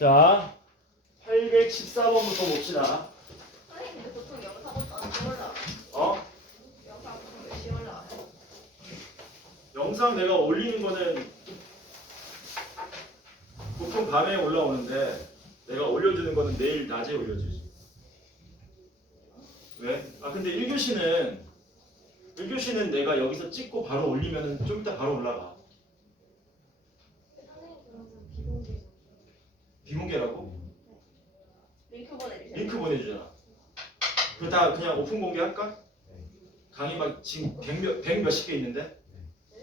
자, 814번부터 봅시다. 선생님 근데 보통 영상은 언제 올라와요? 어? 영상 보통 몇 시에 올라와요? 영상 내가 올리는 거는 보통 밤에 올라오는데 내가 올려주는 거는 내일 낮에 올려주지. 왜? 아 근데 1교시는 내가 여기서 찍고 바로 올리면 좀 이따 바로 올라가. 선생님 그러면 비공개 비공개라고? 링크 보내주세요. 링크 보내주잖아. 그거 다 그냥 오픈 공개할까? 강의 막 지금 100 몇십 개 있는데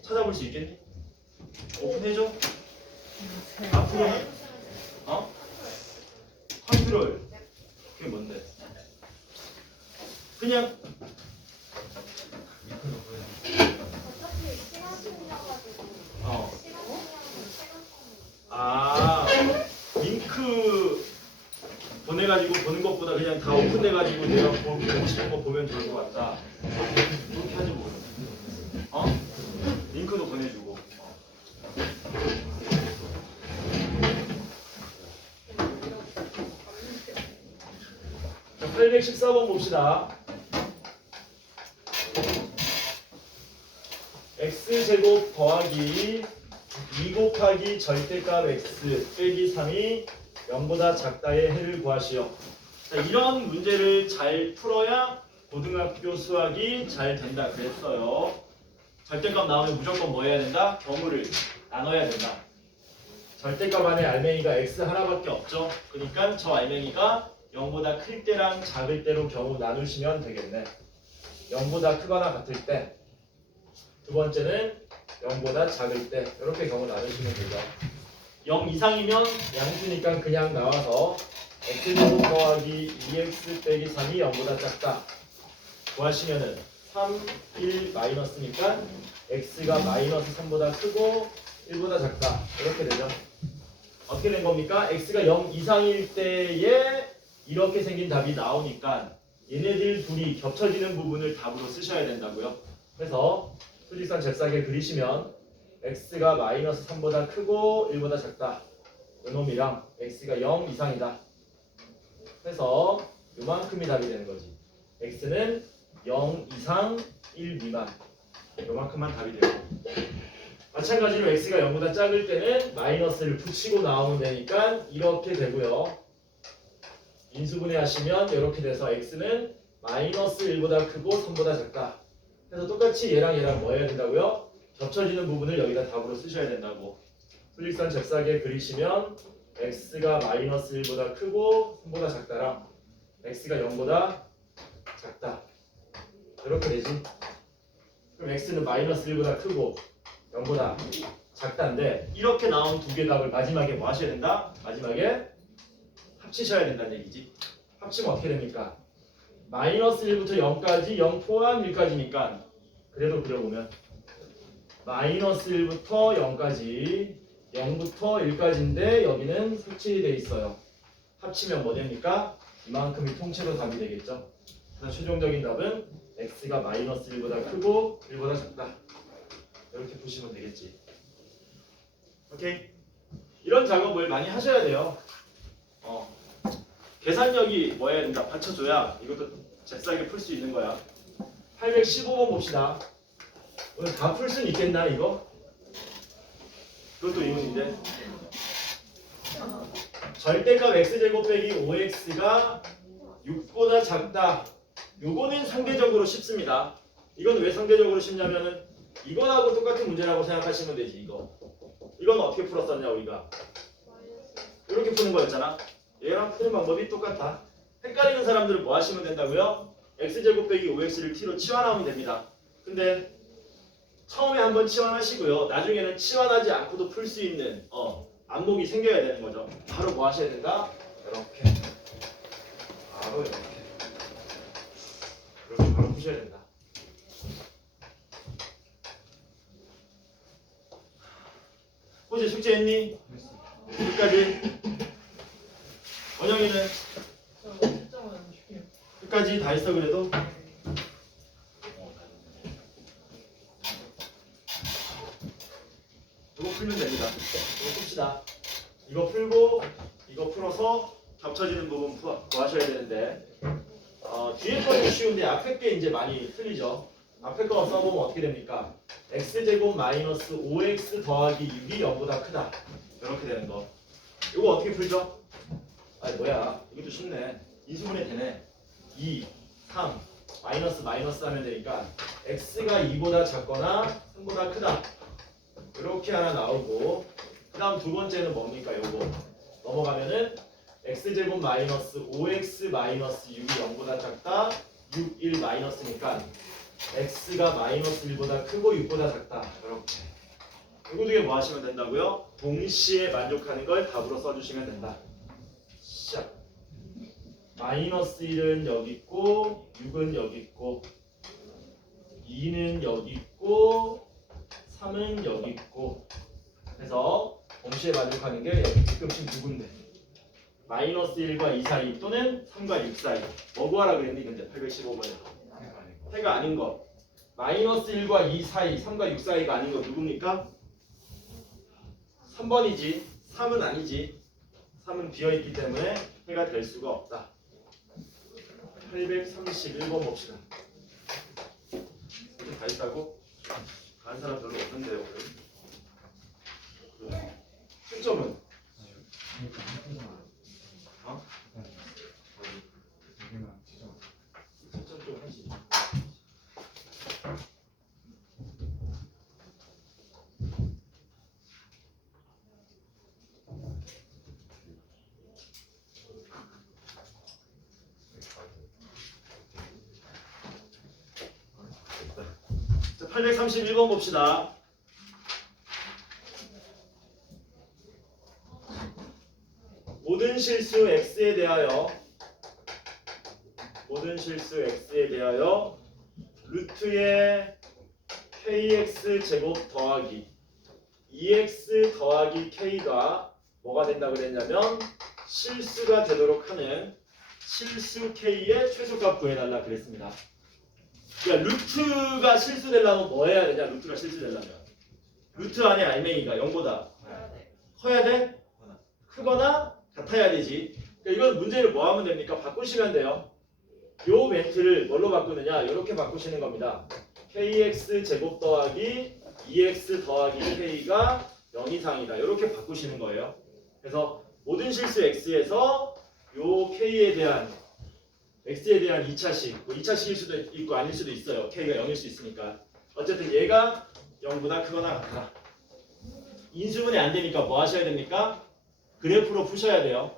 찾아볼 수 있겠니? 오픈해줘? 앞으로는? 어? 컨트롤. 그게 뭔데? 그냥 어차피 시간 틀려가지고 어. 시간 틀려가지고 시간 아 링크 보내가지고 보는 것보다 그냥 다 오픈돼가지고 내가 보고 싶은 거 보면 좋을 것 같다. 그렇게 하지 뭐. 어? 링크도 보내주고. 814번 봅시다. x제곱 더하기 2 곱하기 절대값 x 빼기 3이 0보다 작다의 해를 구하시오. 자, 이런 문제를 잘 풀어야 고등학교 수학이 잘 된다 그랬어요. 절대값 나오면 무조건 뭐 해야 된다? 경우를 나눠야 된다. 절대값 안에 알맹이가 x 하나밖에 없죠. 그러니까 저 알맹이가 0보다 클 때랑 작을 때로 경우 나누시면 되겠네. 0보다 크거나 같을 때. 두 번째는 0보다 작을 때. 이렇게 경우 나누시면 되죠. 0 이상이면 양수니까 그냥 나와서 x제곱 더하기 2x 빼기 3이 0보다 작다. 구하시면은 3, 1 마이너스니까 x가 마이너스 3보다 크고 1보다 작다. 이렇게 되죠. 어떻게 된 겁니까? x가 0 이상일 때에 이렇게 생긴 답이 나오니까 얘네들 둘이 겹쳐지는 부분을 답으로 쓰셔야 된다고요. 그래서 수직선 잽싸게 그리시면 x가 마이너스 3보다 크고 1보다 작다. 이놈이랑 x가 0 이상이다. 해서 요만큼이 답이 되는 거지. x는 0 이상 1 미만. 요만큼만 답이 되고. 마찬가지로 x가 0보다 작을 때는 마이너스를 붙이고 나오면 되니까 이렇게 되고요. 인수분해 하시면 이렇게 돼서 x는 마이너스 1보다 크고 3보다 작다. 그래서 똑같이 얘랑 얘랑 뭐 해야 된다고요? 겹쳐지는 부분을 여기다 답으로 쓰셔야 된다고. 수직선 잽싸게 그리시면 x가 마이너스 1보다 크고 3보다 작다랑 x가 0보다 작다. 이렇게 되지. 그럼 x는 마이너스 1보다 크고 0보다 작다인데 이렇게 나온 두 개 답을 마지막에 뭐 하셔야 된다? 마지막에 합치셔야 된다는 얘기지. 합치면 어떻게 됩니까? 마이너스 1부터 0까지 0 포함 1까지니까 그래도 그려보면 마이너스 1부터 0까지 0부터 1까지인데 여기는 색칠이 돼 있어요. 합치면 뭐 됩니까? 이만큼이 통째로 답이 되겠죠. 그래서 최종적인 답은 x가 마이너스 1보다 크고 1보다 작다. 이렇게 보시면 되겠지. 오케이? 이런 작업을 많이 하셔야 돼요. 계산력이 뭐 해야 된다? 받쳐줘야 이것도 잽싸게 풀 수 있는 거야. 815번 봅시다. 오늘 다 풀 수는 있겠나 이거? 그것도 의문인데. 절대값 x제곱 빼기 5x가 6보다 작다. 요거는 상대적으로 쉽습니다. 이건 왜 상대적으로 쉽냐면은 이거하고 똑같은 문제라고 생각하시면 되지. 이건 어떻게 풀었었냐 우리가? 이렇게 푸는 거였잖아. 얘랑 푸는 방법이 똑같다. 헷갈리는 사람들은 뭐 하시면 된다고요? x제곱 빼기 5x를 t로 치환하면 됩니다. 근데 처음에 한번 치환하시고요. 나중에는 치환하지 않고도 풀 수 있는 안목이 생겨야 되는 거죠. 바로 뭐 하셔야 된다? 이렇게. 바로 이렇게. 이렇게 바로 푸셔야 된다. 호재 숙제했니? 여기까지. 원영이는 끝까지 다 했어 그래도? 이거 풀면 됩니다. 이거 풉시다. 이거 풀고 이거 풀고 풀어서 겹쳐지는 부분 구하셔야 되는데 뒤에 거는 쉬운데 앞에 게 이제 많이 틀리죠. 앞에 거 써보면 어떻게 됩니까? x제곱 마이너스 5x 더하기 6이 0보다 크다. 이렇게 되는 거. 이거 어떻게 풀죠? 아니 뭐야, 이것도 쉽네. 인수분해 되네. 2, 3, 마이너스 하면 되니까 x가 2보다 작거나 3보다 크다. 이렇게 하나 나오고, 그 다음 두 번째는 뭡니까? 요거 넘어가면은 x제곱 마이너스 5x 마이너스 6이 0보다 작다. 6, 1 마이너스니까 x가 마이너스 1보다 크고 6보다 작다. 이렇게. 이거 두 개 뭐 하시면 된다고요? 동시에 만족하는 걸 답으로 써주시면 된다. 시작. 마이너스 1은 여기 있고 6은 여기 있고 2는 여기 있고 3은 여기 있고 해서 동시에 만족하는 게 여기 가끔씩 두 군데. 마이너스 1과 2 사이 또는 3과 6 사이. 뭐 구하라 그랬니 근데 815번에? 해가 아닌 거. 마이너스 1과 2 사이, 3과 6 사이가 아닌 거 누굽니까? 3번이지. 3은 아니지. 3은 비어있기 때문에 해가 될 수가 없다. 831번 봅시다. 다 있다고? 가는 사람 별로 없는데요. 승점은? 어? 승점 좀 하지. 자, 831번 봅시다. 모든 실수 x에 대하여 루트의 kx 제곱 더하기 2x 더하기 k가 뭐가 된다 그랬냐면 실수가 되도록 하는 실수 k의 최소값 구해달라 그랬습니다. 그러니까 루트가 실수되려면 뭐 해야 되냐? 루트가 실수되려면 루트 안에 알맹이가 0보다 커야 돼? 크거나 같아야 되지. 그러니까 이건 문제를 뭐 하면 됩니까? 바꾸시면 돼요. 요 멘트를 뭘로 바꾸느냐? 이렇게 바꾸시는 겁니다. kx 제곱 더하기 2x 더하기 k가 0 이상이다. 이렇게 바꾸시는 거예요. 그래서 모든 실수 x에서 요 k에 대한 x에 대한 2차식, 뭐 2차식일 수도 있고 아닐 수도 있어요. k가 0일 수 있으니까. 어쨌든 얘가 0보다 크거나 같다. 인수분해 안 되니까 뭐 하셔야 됩니까? 그래프로 푸셔야 돼요.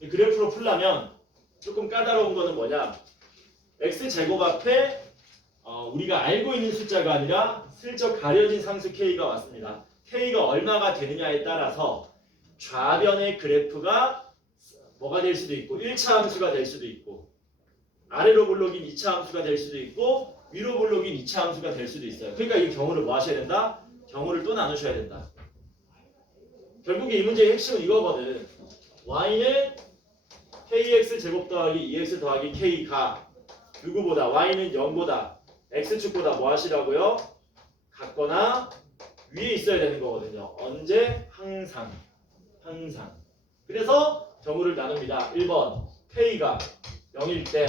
그래프로 풀려면 조금 까다로운 거는 뭐냐? x제곱 앞에 우리가 알고 있는 숫자가 아니라 슬쩍 가려진 상수 k가 왔습니다. k가 얼마가 되느냐에 따라서 좌변의 그래프가 뭐가 될 수도 있고 1차 함수가 될 수도 있고 아래로 볼록인 2차 함수가 될 수도 있고 위로 볼록인 2차 함수가 될 수도 있어요. 그러니까 이 경우를 뭐 하셔야 된다? 경우를 또 나누셔야 된다. 결국에 이 문제의 핵심은 이거거든. y는 kx 제곱 더하기 2x 더하기 k가 누구보다 y는 0보다 x축보다 뭐 하시라고요? 같거나 위에 있어야 되는 거거든요. 언제? 항상. 그래서 경우를 나눕니다. 1번 k가 0일 때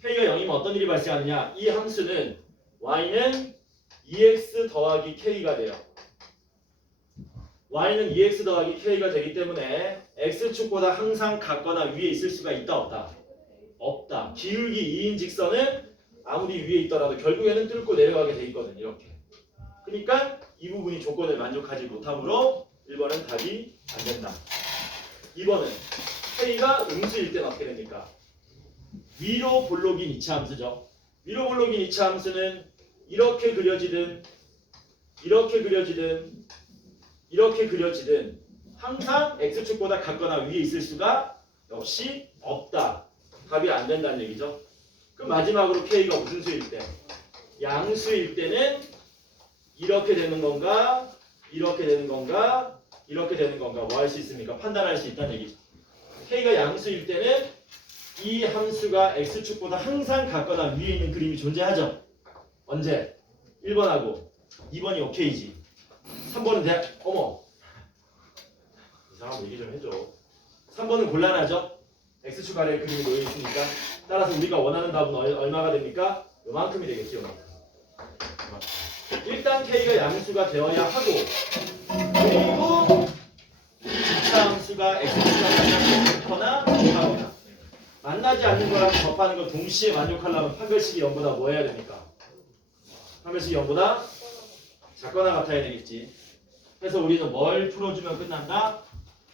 k가 0이면 어떤 일이 발생하느냐? 이 함수는 y는 2x 더하기 k가 돼요. y는 2x 더하기 k가 되기 때문에 x축보다 항상 같거나 위에 있을 수가 있다 없다? 없다. 기울기 2인 직선은 아무리 위에 있더라도 결국에는 뚫고 내려가게 돼 있거든. 이렇게. 그러니까 이 부분이 조건을 만족하지 못하므로 1번은 답이 안 된다. 2번은 k가 음수일 때는 어떻게 됩니까? 위로 볼록인 2차 함수죠. 위로 볼록인 2차 함수는 이렇게 그려지든 항상 x축보다 같거나 위에 있을 수가 역시 없다. 답이 안 된다는 얘기죠. 그럼 마지막으로 k가 무슨 수일 때? 양수일 때는 이렇게 되는 건가? 이렇게 되는 건가? 이렇게 되는 건가? 뭐 할 수 있습니까? 판단할 수 있다는 얘기죠. k가 양수일 때는 이 함수가 x축보다 항상 같거나 위에 있는 그림이 존재하죠. 언제? 1번하고 2번이 오케이지. 3번은 어머 이 사람 얘기 좀 해줘. 3번은 곤란하죠? x축 아래에 그림이 놓여 있으니까. 따라서 우리가 원하는 답은 얼마가 됩니까? 요만큼이 되겠죠. 요만큼. 일단 k가 양수가 되어야 하고 그리고 이차함수가 x축과 만나거나 접하거나 만나지 않는 거랑 접하는 거 동시에 만족하려면 판별식이 0보다 뭐 해야 됩니까? 판별식이 0보다 작거나 같아야 되겠지. 그래서 우리는 뭘 풀어주면 끝난다?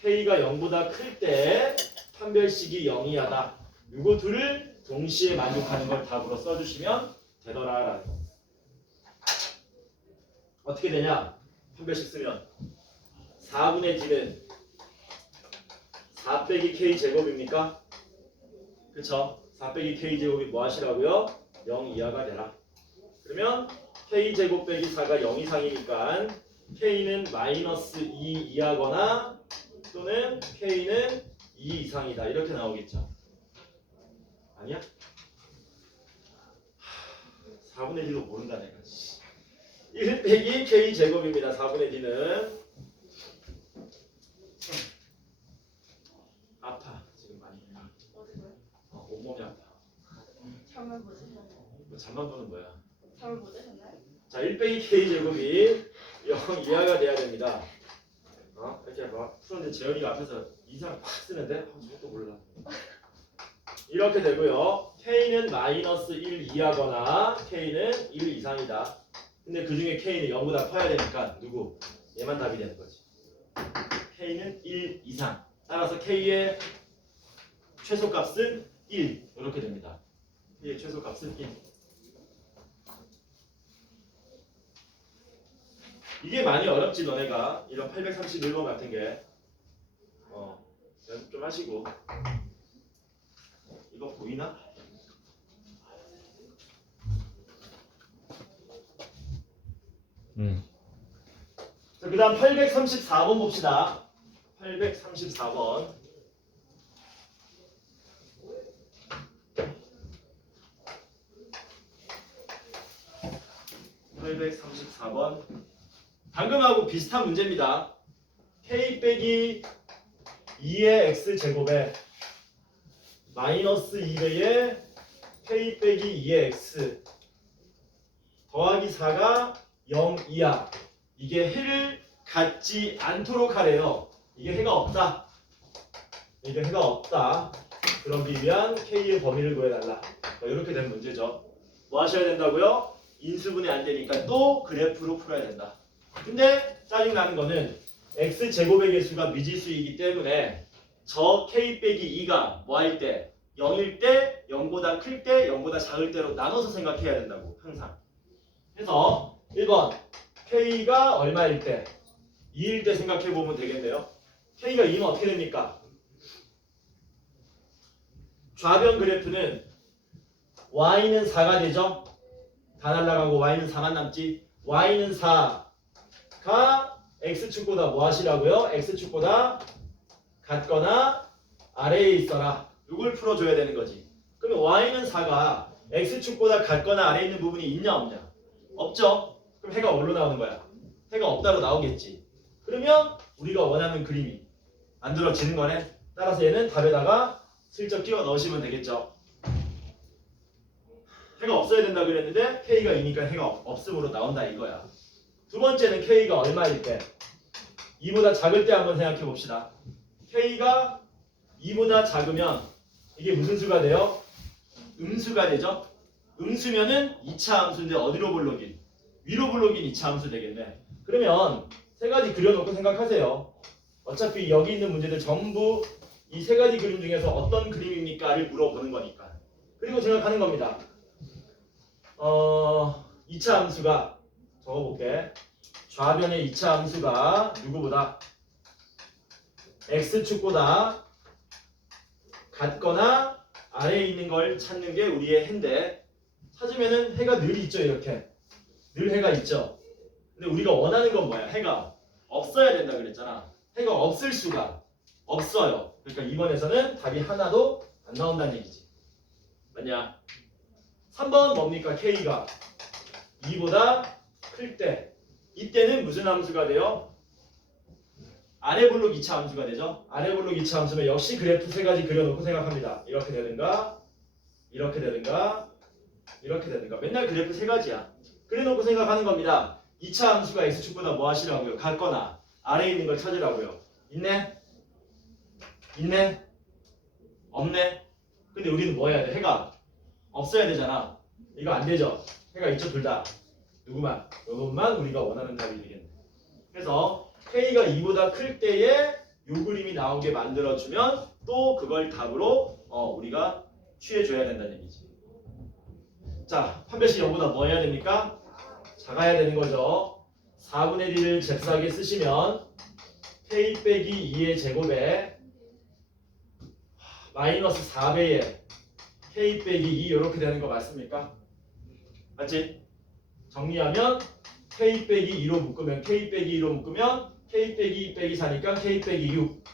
k가 0보다 클 때 판별식이 0이하다. 요거 둘을 동시에 만족하는 걸 답으로 써주시면 되더라라는 거. 어떻게 되냐? 판별식 쓰면 4분의 d는 4 빼기 k 제곱입니까? 그쵸? 4 빼기 k 제곱이 뭐 하시라고요? 0 이하가 되라. 그러면 k 제곱 빼기 4가 0 이상이니까 k는 마이너스 2 이하거나 또는 k는 2 이상이다. 이렇게 나오겠죠. 아니야? 4분의 d도 모른다 내가. 1 빼기 k 제곱입니다. 4분의 d는 아파. 지금 많이. 어디서요? 온몸이 아파. 잠을 못 자셨나요? 뭐 잠만 보는 거야. 잠을 못 자셨나요? 자, 1 빼기 k 제곱이 0 이하가 돼야 됩니다. 이렇게 막 풀었는데 재현이가 앞에서 이상 팍 쓰는데 저것도 몰라. 이렇게 되고요. k는 마이너스 1 이하거나 k는 1 이상이다. 근데 그 중에 k는 0보다 커야 되니까 누구? 얘만 답이 되는 거지. k는 1 이상. 따라서 k의 최소값은 1 이렇게 됩니다. k의 최소값은 1. 이게 많이 어렵지 너네가 이런 831번 같은 게 연습 좀 하시고. 이거 보이나? 자, 그 다음 834번 봅시다. 834번. 방금하고 비슷한 문제입니다. k 빼기 2의 x 제곱에 마이너스 2배의 k 빼기 2의 x 더하기 4가 0 이하. 이게 해를 갖지 않도록 하래요. 이게 해가 없다. 이게 해가 없다. 그러기 위한 k의 범위를 구해달라. 이렇게 된 문제죠. 뭐 하셔야 된다고요? 인수분해 안 되니까 또 그래프로 풀어야 된다. 근데 짜증나는 거는 x제곱의 개수가 미지수이기 때문에 저 k 빼기 2가 뭐 할 때? 0일 때, 0보다 클 때, 0보다 작을 때로 나눠서 생각해야 된다고 항상. 그래서 1번 k가 얼마일 때? 2일 때 생각해 보면 되겠네요. k가 2면 어떻게 됩니까? 좌변 그래프는 y는 4가 되죠? 다 날라가고 y는 4만 남지. y는 4가 x축보다 뭐 하시라고요? x축보다 같거나 아래에 있어라. 이걸 풀어줘야 되는 거지. 그러면 y는 4가 x축보다 같거나 아래에 있는 부분이 있냐 없냐? 없죠? 그럼 해가 어디로 나오는 거야? 해가 없다로 나오겠지. 그러면 우리가 원하는 그림이 만들어지는 거네. 따라서 얘는 답에다가 슬쩍 끼워 넣으시면 되겠죠. 해가 없어야 된다 그랬는데 k가 2니까 해가 없음으로 나온다 이거야. 두 번째는 k가 얼마일 때? 2보다 작을 때 한번 생각해 봅시다. k가 2보다 작으면 이게 무슨 수가 돼요? 음수가 되죠? 음수면은 2차 함수인데 어디로 불러긴? 위로 불러긴 2차 함수 되겠네. 그러면 세 가지 그려놓고 생각하세요. 어차피 여기 있는 문제들 전부 이 세 가지 그림 중에서 어떤 그림입니까를 물어보는 거니까. 그리고 생각하는 겁니다. 2차 함수가 적어볼게. 좌변의 2차 함수가 누구보다 x축보다 같거나 아래에 있는 걸 찾는 게 우리의 해인데 찾으면은 해가 늘 있죠. 이렇게 늘 해가 있죠. 근데 우리가 원하는 건 뭐야? 해가 없어야 된다 그랬잖아. 해가 없을 수가 없어요. 그러니까 이번에서는 답이 하나도 안 나온다는 얘기지. 맞냐? 3번 뭡니까? k가 2보다 클 때 이때는 무슨 함수가 돼요? 아래 블록 2차 함수가 되죠. 아래 블록 2차 함수면 역시 그래프 세 가지 그려놓고 생각합니다. 이렇게 되는가, 이렇게 되는가, 이렇게 되는가. 맨날 그래프 세 가지야. 그려놓고 생각하는 겁니다. 2차 함수가 x축보다 뭐 하시라고요? 같거나 아래에 있는 걸 찾으라고요. 있네? 있네? 없네? 근데 우리는 뭐 해야 돼? 해가 없어야 되잖아. 이거 안 되죠? 해가 있죠, 둘 다. 누구만? 요것만 우리가 원하는 답이 되겠네. 그래서 K가 2보다 클 때에 요 그림이 나오게 만들어주면 또 그걸 답으로 우리가 취해줘야 된다는 얘기지. 자, 판별식 0보다 뭐 해야 됩니까? 작아야 되는 거죠. 4분의 1을 잽싸게 쓰시면 K 빼기 2의 제곱에 마이너스 4배에 K 빼기 2 이렇게 되는 거 맞습니까? 맞지? 정리하면 K 빼기 2로 묶으면 K 빼기 2로 묶으면 K 빼기 2 빼기 4니까 K 빼기 6.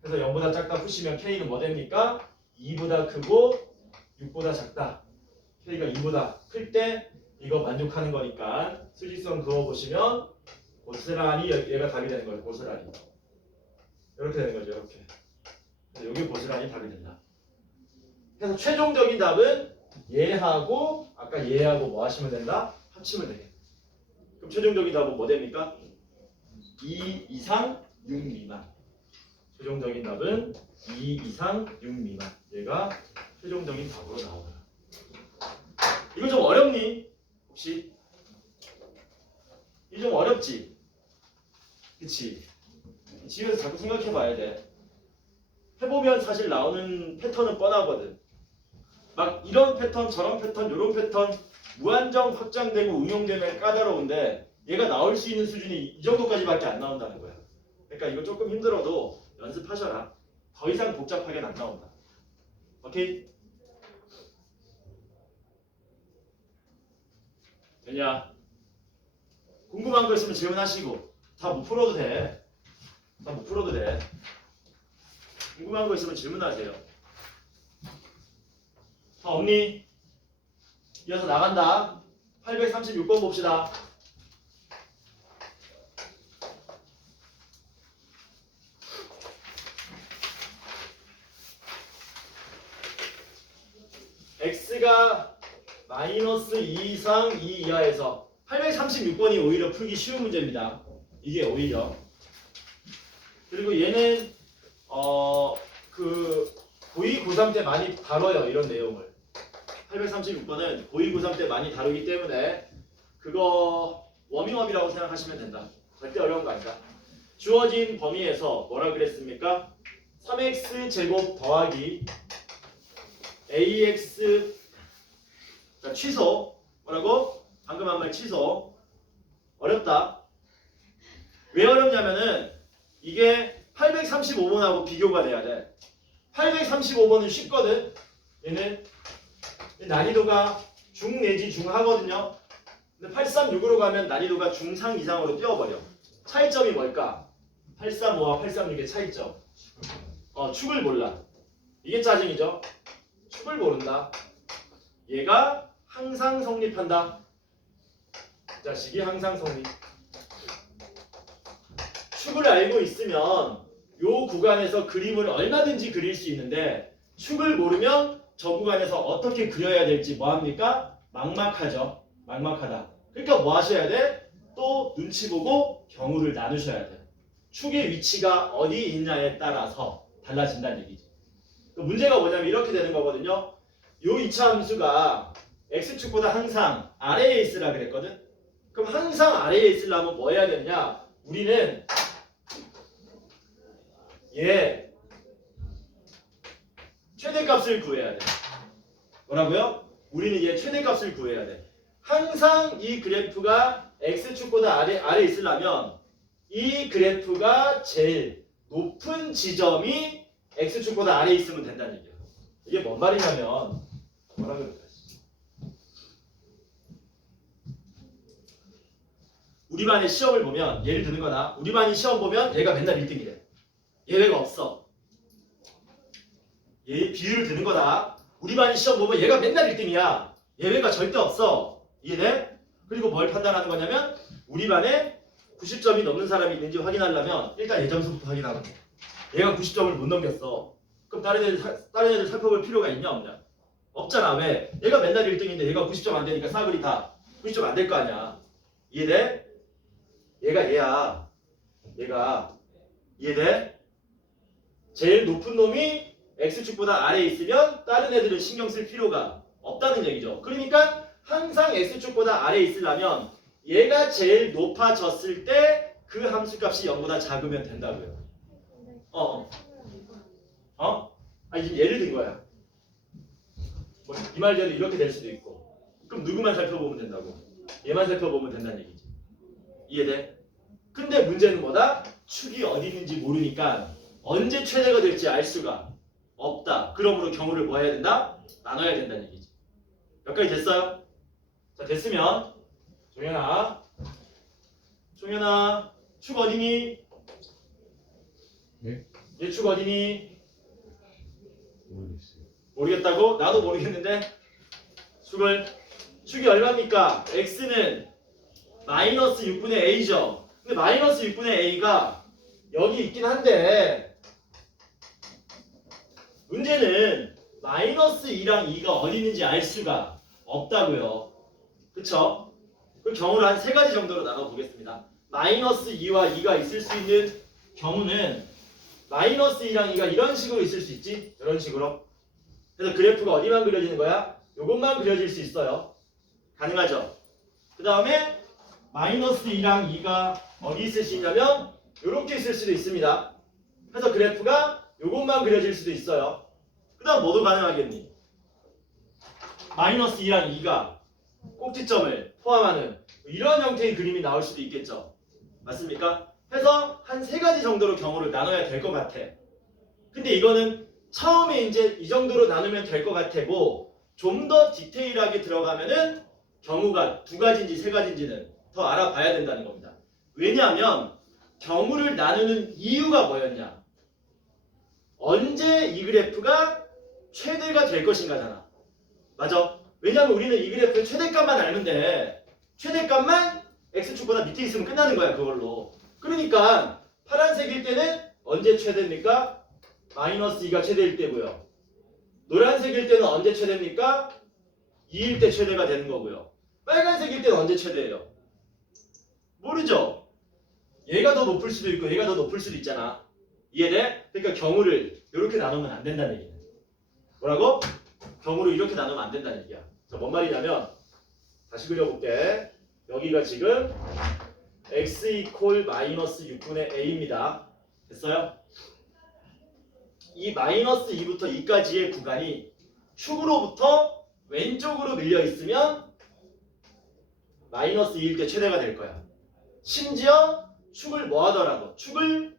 그래서 0보다 작다 푸시면 K는 뭐 됩니까? 2보다 크고 6보다 작다. K가 2보다 클 때 이거 만족하는 거니까 수직선 그어보시면 고스란히 얘가 답이 되는 거예요. 고스란히. 이렇게 되는 거죠. 이렇게. 여기 고스란히 답이 된다. 그래서 최종적인 답은 얘하고 아까 얘하고 뭐 하시면 된다? 합치면 되겠다. 그럼 최종적인 답은 뭐 됩니까? 2 이상 6 미만. 최종적인 답은 2 이상 6 미만. 얘가 최종적인 답으로 나오더라. 이거 좀 어렵니? 혹시? 이거 좀 어렵지? 그치? 집에서 자꾸 생각해 봐야 돼. 해보면 사실 나오는 패턴은 뻔하거든. 막 이런 패턴, 저런 패턴, 요런 패턴 무한정 확장되고 응용되면 까다로운데 얘가 나올 수 있는 수준이 이 정도까지밖에 안 나온다는 거야. 그러니까 이거 조금 힘들어도 연습하셔라. 더 이상 복잡하게는 안 나온다. 오케이? 되냐? 궁금한 거 있으면 질문하시고 다 못 풀어도 돼. 다 못 풀어도 돼. 궁금한 거 있으면 질문하세요. 다 없니? 이어서 나간다. 836번 봅시다. x가 마이너스 2 이상 2 이하에서 836번이 오히려 풀기 쉬운 문제입니다. 이게 오히려. 그리고 얘는 그 고2 고3 때 많이 다뤄요. 이런 내용을. 836번은 고2 고3 때 많이 다루기 때문에 그거 워밍업이라고 생각하시면 된다. 절대 어려운 거 아니다. 주어진 범위에서 뭐라 그랬습니까? 3x 제곱 더하기 ax 자, 취소. 뭐라고? 방금 한 말 취소. 어렵다. 왜 어렵냐면은 이게 835번하고 비교가 돼야 돼. 835번은 쉽거든. 얘는 난이도가 중 내지 중하거든요. 근데 836으로 가면 난이도가 중상 이상으로 뛰어버려. 차이점이 뭘까? 835와 836의 차이점. 축을 몰라. 이게 짜증이죠. 축을 모른다. 얘가 항상 성립한다. 이 자식이 항상 성립. 축을 알고 있으면 요 구간에서 그림을 얼마든지 그릴 수 있는데 축을 모르면 저 구간에서 어떻게 그려야 될지 뭐합니까? 막막하죠. 막막하다. 그러니까 뭐 하셔야 돼? 또 눈치 보고 경우를 나누셔야 돼. 축의 위치가 어디 있냐에 따라서 달라진다는 얘기지. 문제가 뭐냐면 이렇게 되는 거거든요. 요 2차 함수가 x축보다 항상 아래에 있으라 그랬거든. 그럼 항상 아래에 있으려면 뭐 해야 되냐? 우리는 얘 최대값을 구해야 돼. 뭐라고요? 우리는 얘 최대값을 구해야 돼. 항상 이 그래프가 x축보다 아래 있으려면 이 그래프가 제일 높은 지점이 x축보다 아래 있으면 된다는 얘기야. 이게 뭔 말이냐면 뭐라 그럴까? 우리 반의 시험을 보면 예를 드는 거다. 우리 반이 시험 보면 얘가 맨날 1등이래. 예외가 없어. 얘 비율을 드는 거다. 우리 반이 시험 보면 얘가 맨날 1등이야. 예외가 절대 없어. 이해돼? 그리고 뭘 판단하는 거냐면 우리 반의 90점이 넘는 사람이 있는지 확인하려면 일단 얘 점수부터 확인하는 거야. 얘가 90점을 못 넘겼어. 그럼 다른 애들 살펴볼 필요가 있냐 없냐? 없잖아. 왜? 얘가 맨날 1등인데 얘가 90점 안 되니까 싸그리 다 90점 안 될 거 아니야. 이해돼? 얘가 얘야. 얘가 이해돼? 제일 높은 놈이 X축보다 아래에 있으면 다른 애들은 신경 쓸 필요가 없다는 얘기죠. 그러니까 항상 X축보다 아래에 있으려면 얘가 제일 높아졌을 때 그 함수값이 0보다 작으면 된다고요. 아니 지금 예를 든 거야. 뭐, 이 말대로 이렇게 될 수도 있고. 그럼 누구만 살펴보면 된다고? 얘만 살펴보면 된다는 얘기지. 이해돼? 근데 문제는 뭐다? 축이 어디 있는지 모르니까 언제 최대가 될지 알 수가 없다. 그러므로 경우를 뭐 해야 된다? 나눠야 된다는 얘기지. 여기까지 됐어요? 자, 됐으면 종현아 축 어디니? 네? 얘 축 어디니? 모르겠어요. 모르겠다고? 나도 모르겠는데 축이 얼마입니까? x는 마이너스 6분의 a죠. 근데 마이너스 6분의 a가 여기 있긴 한데 문제는 마이너스 2랑 2가 어디 있는지 알 수가 없다고요. 그쵸? 그 경우를 한 세 가지 정도로 나눠보겠습니다. 마이너스 2와 2가 있을 수 있는 경우는 마이너스 2랑 2가 이런 식으로 있을 수 있지? 이런 식으로. 그래서 그래프가 어디만 그려지는 거야? 요것만 그려질 수 있어요. 가능하죠? 그 다음에 마이너스 2랑 2가 어디 있을 수 있냐면 요렇게 있을 수도 있습니다. 그래서 그래프가 요것만 그려질 수도 있어요. 그 다음 뭐도 가능하겠니? 마이너스 2랑 2가 꼭지점을 포함하는 이런 형태의 그림이 나올 수도 있겠죠. 맞습니까? 해서 한 세 가지 정도로 경우를 나눠야 될 것 같아. 근데 이거는 처음에 이제 이 정도로 나누면 될 것 같고 좀 더 디테일하게 들어가면은 경우가 두 가지인지 세 가지인지는 더 알아봐야 된다는 겁니다. 왜냐하면 경우를 나누는 이유가 뭐였냐? 언제 이 그래프가 최대가 될 것인가잖아. 맞아? 왜냐하면 우리는 이 그래프의 최대값만 알면 돼. 최대값만 x축보다 밑에 있으면 끝나는 거야 그걸로. 그러니까 파란색일 때는 언제 최대입니까? 마이너스 2가 최대일 때고요. 노란색일 때는 언제 최대입니까? 2일 때 최대가 되는 거고요. 빨간색일 때는 언제 최대예요? 모르죠? 얘가 더 높을 수도 있고 얘가 더 높을 수도 있잖아. 이해돼? 그러니까 경우를 이렇게 나누면 안 된다는 얘기네. 뭐라고? 경우를 이렇게 나누면 안 된다는 얘기야. 자, 뭔 말이냐면 다시 그려볼게. 여기가 지금 x 이퀄 마이너스 6분의 a입니다. 됐어요? 이 마이너스 2부터 2까지의 구간이 축으로부터 왼쪽으로 밀려 있으면 마이너스 2일 때 최대가 될 거야. 심지어 축을 뭐 하더라도 축을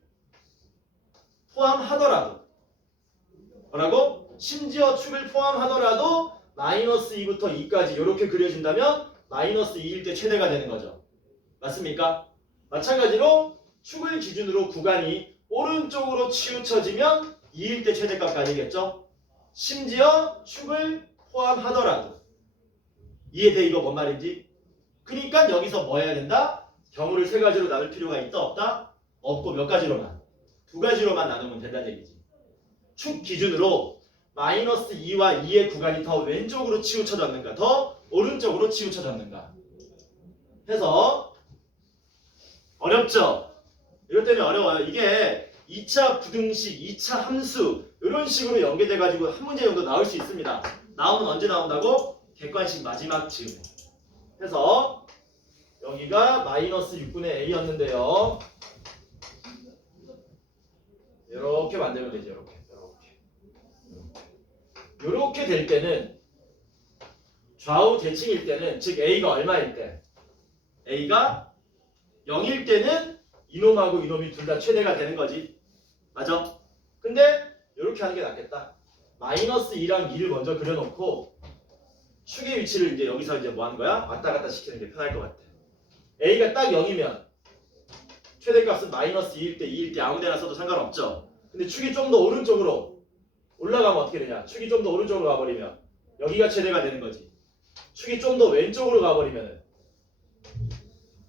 포함하더라도 뭐라고? 심지어 축을 포함하더라도 마이너스 2부터 2까지 이렇게 그려진다면 마이너스 2일 때 최대가 되는 거죠. 맞습니까? 마찬가지로 축을 기준으로 구간이 오른쪽으로 치우쳐지면 2일 때 최대값까지겠죠? 심지어 축을 포함하더라도. 이해돼? 이거 뭔 말인지? 그러니까 여기서 뭐 해야 된다? 경우를 세 가지로 나눌 필요가 있다 없다? 없고 몇 가지로만? 두 가지로만 나누면 된다는 얘기지. 축 기준으로 마이너스 2와 2의 구간이 더 왼쪽으로 치우쳐졌는가 더 오른쪽으로 치우쳐졌는가 해서 어렵죠? 이럴 때는 어려워요. 이게 2차 부등식, 2차 함수 이런 식으로 연계돼가지고 한 문제 정도 나올 수 있습니다. 나오면 언제 나온다고? 객관식 마지막 즈음 해서 여기가 마이너스 6분의 a였는데요. 이렇게 만들면 되죠. 이렇게 될 때는 좌우 대칭일 때는 즉 a가 얼마일 때? a가 0일 때는 이놈하고 이놈이 둘 다 최대가 되는 거지. 맞아? 근데 이렇게 하는 게 낫겠다. 마이너스 2랑 2를 먼저 그려놓고 축의 위치를 이제 여기서 이제 뭐 하는 거야? 왔다 갔다 시키는 게 편할 것 같아. a가 딱 0이면 최대값은 마이너스 2일 때 2일 때 아무 데나 써도 상관없죠. 근데 축이 좀 더 오른쪽으로 올라가면 어떻게 되냐? 축이 좀 더 오른쪽으로 가버리면 여기가 최대가 되는 거지. 축이 좀 더 왼쪽으로 가버리면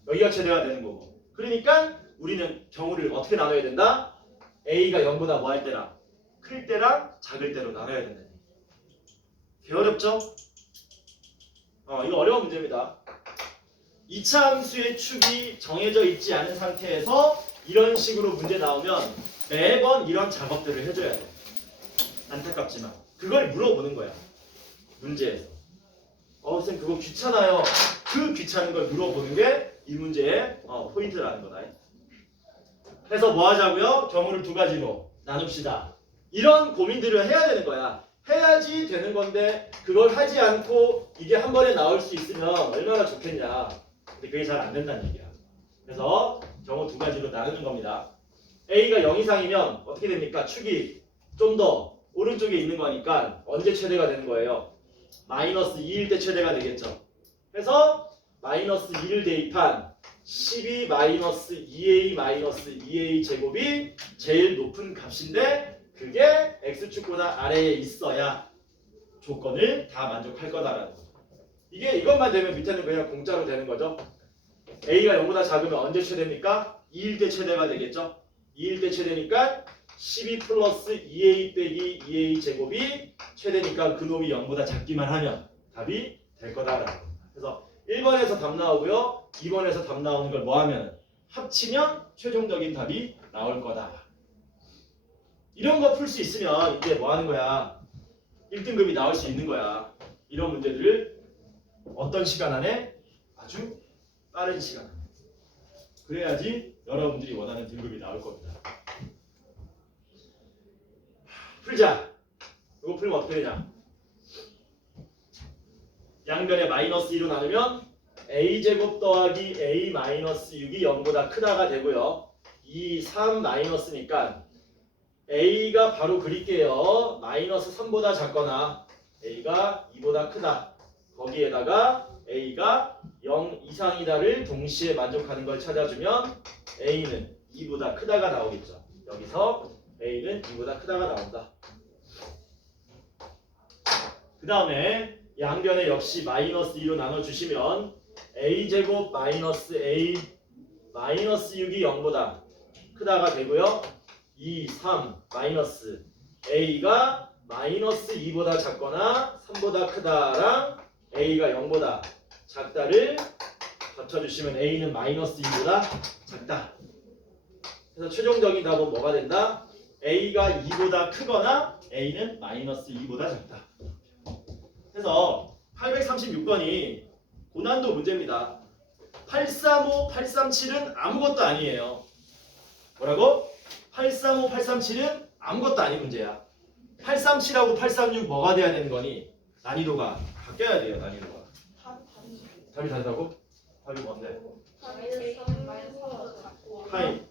여기가 최대가 되는 거고. 그러니까 우리는 경우를 어떻게 나눠야 된다? A가 0보다 뭐 할 때랑 클 때랑 작을 때로 나눠야 된다. 되게 어렵죠? 이거 어려운 문제입니다. 이차함수의 축이 정해져 있지 않은 상태에서 이런 식으로 문제 나오면 매번 이런 작업들을 해줘야 돼. 안타깝지만 그걸 물어보는 거야. 문제에서. 선생님 그거 귀찮아요. 그 귀찮은 걸 물어보는 게 이 문제의 포인트라는 거다. 그래서 뭐 하자고요? 경우를 두 가지로 나눕시다. 이런 고민들을 해야 되는 거야. 해야지 되는 건데 그걸 하지 않고 이게 한 번에 나올 수 있으면 얼마나 좋겠냐. 근데 그게 잘 안 된다는 얘기야. 그래서 경우 두 가지로 나누는 겁니다. A가 0 이상이면 어떻게 됩니까? 축이 좀 더 오른쪽에 있는 거니까 언제 최대가 되는 거예요? 마이너스 2일 때 최대가 되겠죠. 그래서 마이너스 2를 대입한 12 마이너스 2a 마이너스 2a 제곱이 제일 높은 값인데 그게 x축보다 아래에 있어야 조건을 다 만족할 거다라는 거죠. 이것만 되면 밑에는 그냥 공짜로 되는 거죠. a가 0보다 작으면 언제 최대입니까? 2일 때 최대가 되겠죠. 2일 때 최대니까 12 플러스 2a 빼기 2a 제곱이 최대니까 그 놈이 0보다 작기만 하면 답이 될 거다라는 겁니다. 그래서 1번에서 답 나오고요. 2번에서 답 나오는 걸 뭐 하면 합치면 최종적인 답이 나올 거다. 이런 거 풀 수 있으면 이제 뭐 하는 거야? 1등급이 나올 수 있는 거야. 이런 문제들을 어떤 시간 안에? 아주 빠른 시간 안에. 그래야지 여러분들이 원하는 등급이 나올 겁니다. 풀자. 이거 풀면 어떻게 되냐? 양변에 마이너스 2로 나누면 a제곱 더하기 a 마이너스 6이 0보다 크다가 되고요. 2, 3 마이너스니까 a가 바로 그릴게요. 마이너스 3보다 작거나 a가 2보다 크다. 거기에다가 a가 0 이상이다를 동시에 만족하는 걸 찾아주면 a는 2보다 크다가 나오겠죠. 여기서 a는 2보다 크다가 나온다. 그 다음에 양변에 역시 마이너스 2로 나눠주시면 a제곱 마이너스 a 마이너스 6이 0보다 크다가 되고요. 2, 3 마이너스 a가 마이너스 2보다 작거나 3보다 크다랑 a가 0보다 작다를 합쳐주시면 a는 마이너스 2보다 작다. 그래서 최종적인 답은 뭐가 된다? a가 2보다 크거나 a는 마이너스 2보다 작다. 그래서 836번이 고난도 문제입니다. 835, 837은 아무것도 아니에요. 뭐라고? 835, 837은 아무것도 아닌 문제야. 837하고 836 뭐가 돼야 되는 거니? 난이도가 바뀌어야 돼요. 난이도가. 답이 다르다고? 답이 뭔데? 하이.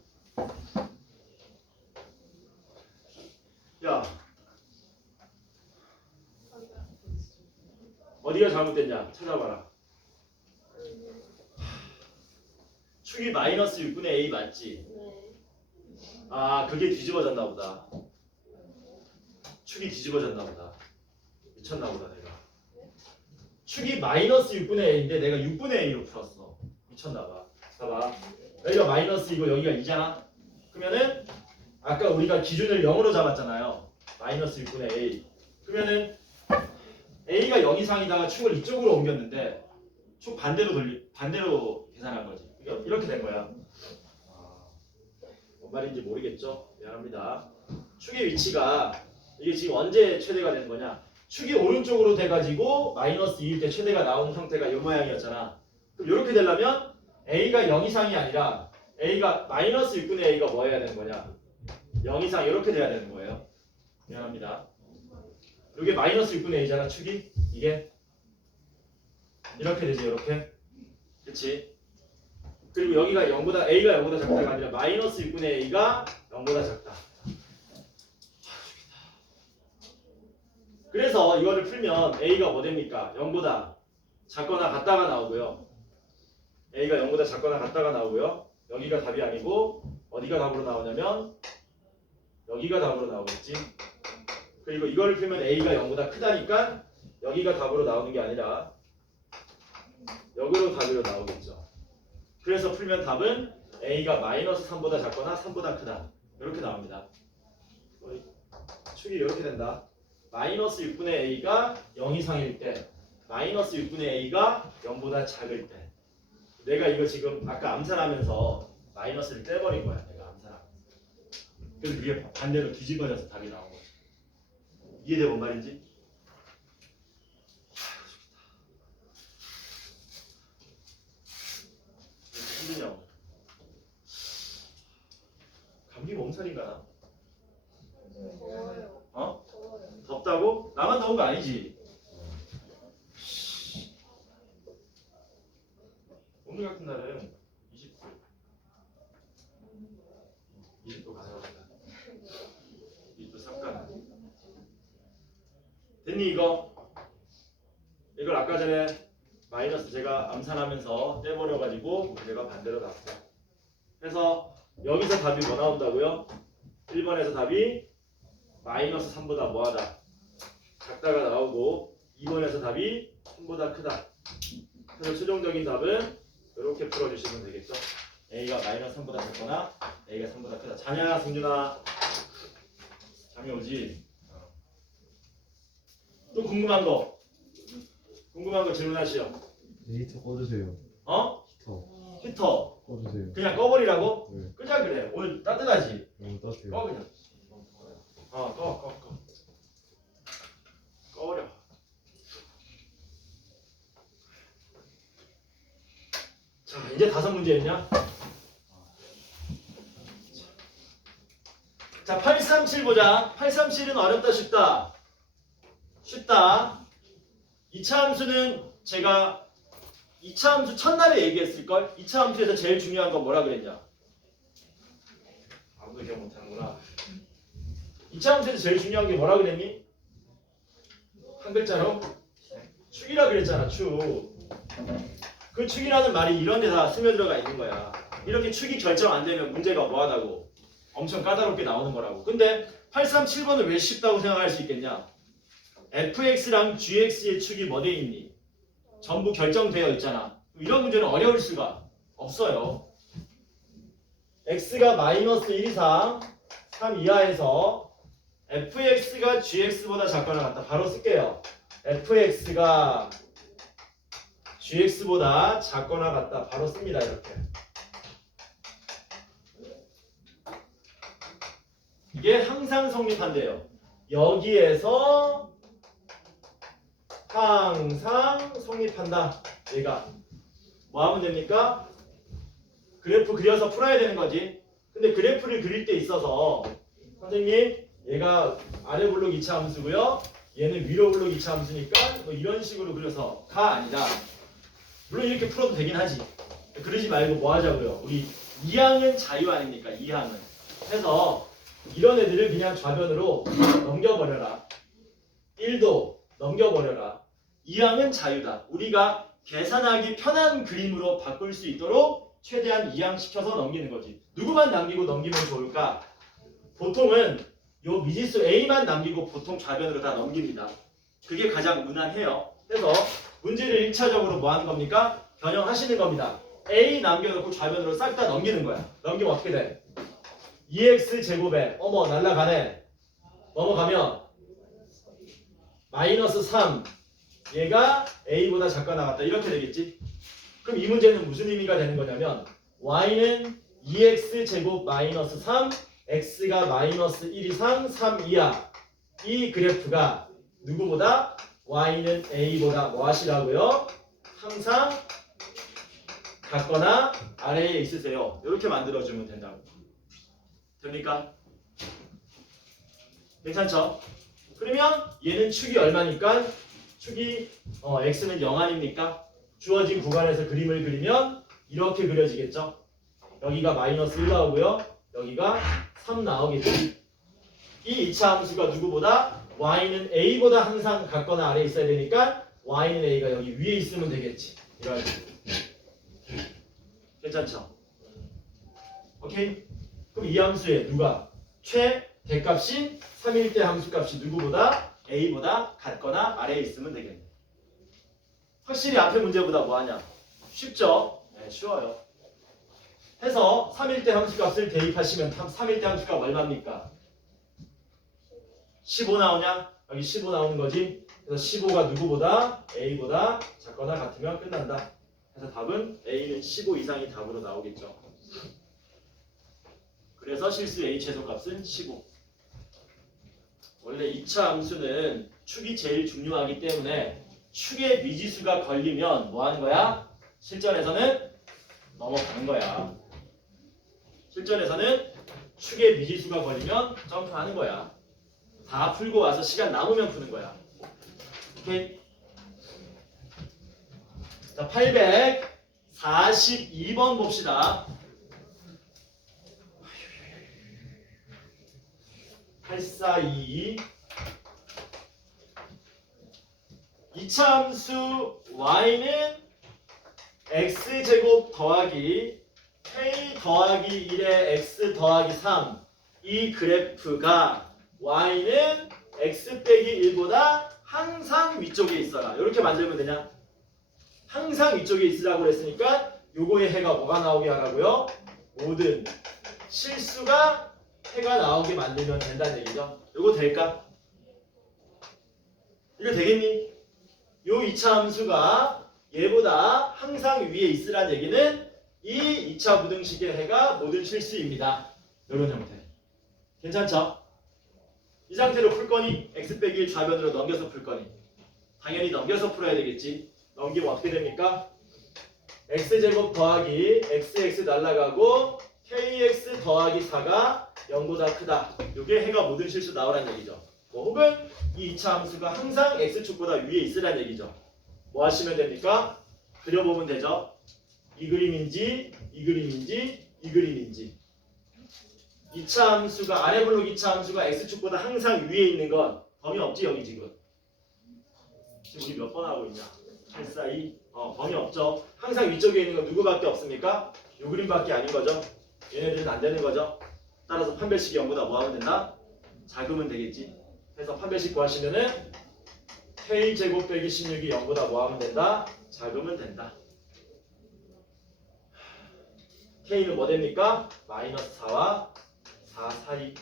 야. 어디가 잘못됐냐? 찾아봐라. 축이 마이너스 6분의 a 맞지? 아, 그게 뒤집어졌나 보다. 축이 뒤집어졌나 보다. 미쳤나 보다 내가. 축이 마이너스 6분의 a인데 내가 6분의 a로 풀었어. 미쳤나 봐. 봐봐. 여기가 마이너스이고 여기가 2잖아. 그러면은 아까 우리가 기준을 0으로 잡았잖아요. 마이너스 6분의 a. 그러면은 a가 0 이상이다가 축을 이쪽으로 옮겼는데 축 반대로 계산한 거지. 그러니까 이렇게 된 거야. 뭔 말인지 모르겠죠? 미안합니다. 축의 위치가 이게 지금 언제 최대가 되는 거냐? 축이 오른쪽으로 돼가지고 마이너스 2일 때 최대가 나오는 형태가 이 모양이었잖아. 그럼 이렇게 되려면 a가 0 이상이 아니라 a가 마이너스 6분의 a가 뭐 해야 되는 거냐? 0 이상 이렇게 돼야 되는 거예요. 미안합니다. 이게 마이너스 6분의 a잖아. 축이 이게 이렇게 되지. 이렇게. 그치? 그리고 여기가 0보다 a가 0보다 작다가 아니라 마이너스 6분의 a가 0보다 작다. 그래서 이거를 풀면 a가 뭐 됩니까? 0보다 작거나 같다가 나오고요. a가 0보다 작거나 같다가 나오고요. 여기가 답이 아니고 어디가 답으로 나오냐면 여기가 답으로 나오겠지. 그리고 이거를 풀면 a가 0보다 크다니까 여기가 답으로 나오는 게 아니라 여기로 답으로 나오겠죠. 그래서 풀면 답은 a가 마이너스 3보다 작거나 3보다 크다. 이렇게 나옵니다. 축이 이렇게 된다. 마이너스 6분의 a가 0 이상일 때, 마이너스 6분의 a가 0보다 작을 때. 내가 이거 지금 아까 암산하면서 마이너스를 떼버린 거야. 내가 암산하면서. 그래서 이게 반대로 뒤집어져서 답이 나온 거지. 이해돼 뭔 말인지? 힘드냐? 감기 몸살인가 나? 더워요. 어? 더워요. 덥다고? 나만 더운 거 아니지? 오늘 같은 날은 20도 가능합니다. 20도 삽가능. 됐니 이거? 이걸 아까 전에 마이너스 제가 암산하면서 떼버려가지고 문제가 반대로 나왔다. 그래서 여기서 답이 뭐 나온다고요? 1번에서 답이 마이너스 3보다 뭐하다? 작다가 나오고 2번에서 답이 3보다 크다. 그래서 최종적인 답은 이렇게 풀어주시면 되겠죠. A가 마이너스 3보다 작거나 A가 3보다 크다. 자냐 승준아? 잠이 오지? 또 궁금한 거 질문하시오. 데이터 꺼주세요. 어? 히터 히터 꺼주세요. 그냥 꺼버리라고? 네. 끄자 그래. 오늘 따뜻하지? 너무 따뜻해요. 꺼 그냥. 꺼. 꺼버려. 자 이제 5문제 했냐? 자 837 보자. 837은 어렵다 쉽다? 쉽다. 2차 함수는 제가 2차 함수 첫날에 얘기했을걸? 2차 함수에서 제일 중요한 건 뭐라 그랬냐? 아무도 기억 못하는구나. 2차 함수에서 제일 중요한 게 뭐라 그랬니? 한 글자로? 축이라 그랬잖아. 축. 그 축이라는 말이 이런 데 다 스며들어가 있는 거야. 이렇게 축이 결정 안 되면 문제가 뭐하다고? 엄청 까다롭게 나오는 거라고. 근데 837번은 왜 쉽다고 생각할 수 있겠냐? fx랑 gx의 축이 뭐 돼 있니? 전부 결정되어 있잖아. 이런 문제는 어려울 수가 없어요. x가 마이너스 1 이상 3 이하에서 fx가 gx보다 작거나 같다. 바로 쓸게요. fx가 gx보다 작거나 같다. 바로 씁니다. 이렇게. 이게 항상 성립한대요. 여기에서 항상 성립한다. 얘가 뭐 하면 됩니까? 그래프 그려서 풀어야 되는 거지. 근데 그래프를 그릴 때 있어서 선생님 얘가 아래 블록 2차 함수고요. 얘는 위로 블록 2차 함수니까 뭐 이런 식으로 그려서 가 아니라 물론 이렇게 풀어도 되긴 하지. 그러지 말고 뭐 하자고요. 우리 2항은 자유 아닙니까? 2항은. 해서 이런 애들을 그냥 좌변으로 넘겨버려라. 1도 넘겨버려라. 2항은 자유다. 우리가 계산하기 편한 그림으로 바꿀 수 있도록 최대한 2항 시켜서 넘기는 거지. 누구만 남기고 넘기면 좋을까? 보통은 요 미지수 A만 남기고 보통 좌변으로 다 넘깁니다. 그게 가장 무난해요. 그래서 문제를 1차적으로 뭐 하는 겁니까? 변형하시는 겁니다. A 남겨놓고 좌변으로 싹 다 넘기는 거야. 넘기면 어떻게 돼? 2x 제곱에 어머 날라가네. 넘어가면 마이너스 3 얘가 A보다 작거나 같다. 이렇게 되겠지? 그럼 이 문제는 무슨 의미가 되는 거냐면 y는 2x 제곱 마이너스 3 x가 마이너스 1 이상 3 이하 이 그래프가 누구보다 y는 a보다 뭐 하시라고요? 항상 같거나 아래에 있으세요. 이렇게 만들어주면 된다고. 됩니까? 괜찮죠? 그러면 얘는 축이 얼마니까? 축이 x는 0 아닙니까? 주어진 구간에서 그림을 그리면 이렇게 그려지겠죠? 여기가 마이너스 1 나오고요. 여기가 3 나오겠지. 이 2차 함수가 누구보다? y는 a보다 항상 같거나 아래에 있어야 되니까 y는 a가 여기 위에 있으면 되겠지. 이런 식으로. 괜찮죠? 오케이? 그럼 이 함수에 누가? 최대값인 3일 때 함수값이 누구보다? a보다 같거나 아래에 있으면 되겠네. 확실히 앞에 문제보다 뭐하냐? 쉽죠? 네, 쉬워요. 해서 3일대 함수값을 대입하시면 3일대 함수값 얼마입니까? 15 나오냐? 여기 15 나오는 거지. 그래서 15가 누구보다? A보다 작거나 같으면 끝난다. 그래서 답은 A는 15 이상이 답으로 나오겠죠. 그래서 실수 A 최소값은 15. 원래 2차 함수는 축이 제일 중요하기 때문에 축에 미지수가 걸리면 뭐 하는 거야? 실전에서는 넘어가는 거야. 실전에서는 축에 미지수가 걸리면 점프하는 거야. 다 풀고 와서 시간 남으면 푸는 거야. 오케이? 자, 842번 봅시다. 842 2차 함수 y는 x제곱 더하기 k 더하기 1의 x 더하기 3 이 그래프가 y는 x 빼기 1보다 항상 위쪽에 있어라. 이렇게 만들면 되냐? 항상 위쪽에 있으라고 그랬으니까 요거의 해가 뭐가 나오게 하라고요? 모든 실수가 해가 나오게 만들면 된다는 얘기죠. 요거 될까? 이거 되겠니? 요 2차 함수가 얘보다 항상 위에 있으란 얘기는 이 2차 부등식의 해가 모든 실수입니다. 이런 형태. 괜찮죠? 이 상태로 풀 거니? x 빼기 1 좌변으로 넘겨서 풀 거니? 당연히 넘겨서 풀어야 되겠지. 넘기면 어떻게 됩니까? x제곱 더하기 xx 날라가고 kx 더하기 4가 0보다 크다. 이게 해가 모든 실수 나오란 얘기죠. 뭐 혹은 이 2차 함수가 항상 x축보다 위에 있으란 얘기죠. 뭐 하시면 됩니까? 그려보면 되죠. 이 그림인지 이 그림인지 이 그림인지 2차 함수가 아래 블록 2차 함수가 x축보다 항상 위에 있는 건 범위 없지 여기 지금. 지금 우리 몇 번 하고 있냐? 842 범위 없죠. 항상 위쪽에 있는 건 누구밖에 없습니까? 요 그림밖에 아닌 거죠. 얘네들은 안 되는 거죠. 따라서 판별식이 0보다 뭐 하면 된다? 작으면 되겠지. 그래서 판별식 구하시면은 k제곱 빼기 16이 0보다 뭐 하면 된다? 작으면 된다. k는 뭐 됩니까? 마이너스 4와 4 사이.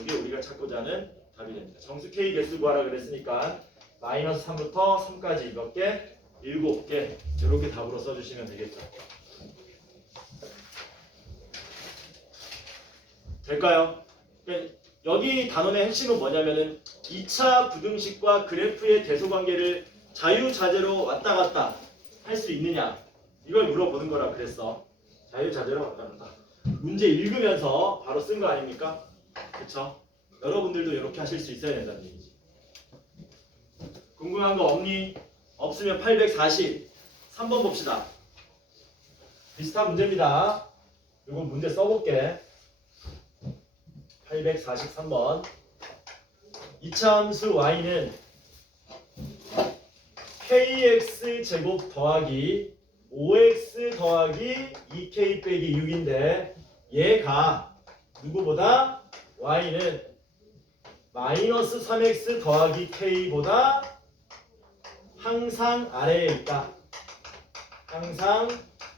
이게 우리가 찾고자 하는 답이 됩니다. 정수 k 개수 구하라 그랬으니까 마이너스 3부터 3까지 몇 개? 7개. 이렇게 답으로 써주시면 되겠죠. 될까요? 여기 단원의 핵심은 뭐냐면은 2차 부등식과 그래프의 대소관계를 자유자재로 왔다 갔다 할 수 있느냐 이걸 물어보는 거라 그랬어. 자유자재로 왔다 갔다. 문제 읽으면서 바로 쓴 거 아닙니까? 그쵸? 여러분들도 이렇게 하실 수 있어야 된다는 얘기지. 궁금한 거 없니? 없으면 843번 봅시다. 비슷한 문제입니다. 이거 문제 써볼게. 843번 2차 함수 y는 kx제곱 더하기 5x 더하기 2k 빼기 6인데 얘가 누구보다 y는 마이너스 3x 더하기 k보다 항상 아래에 있다. 항상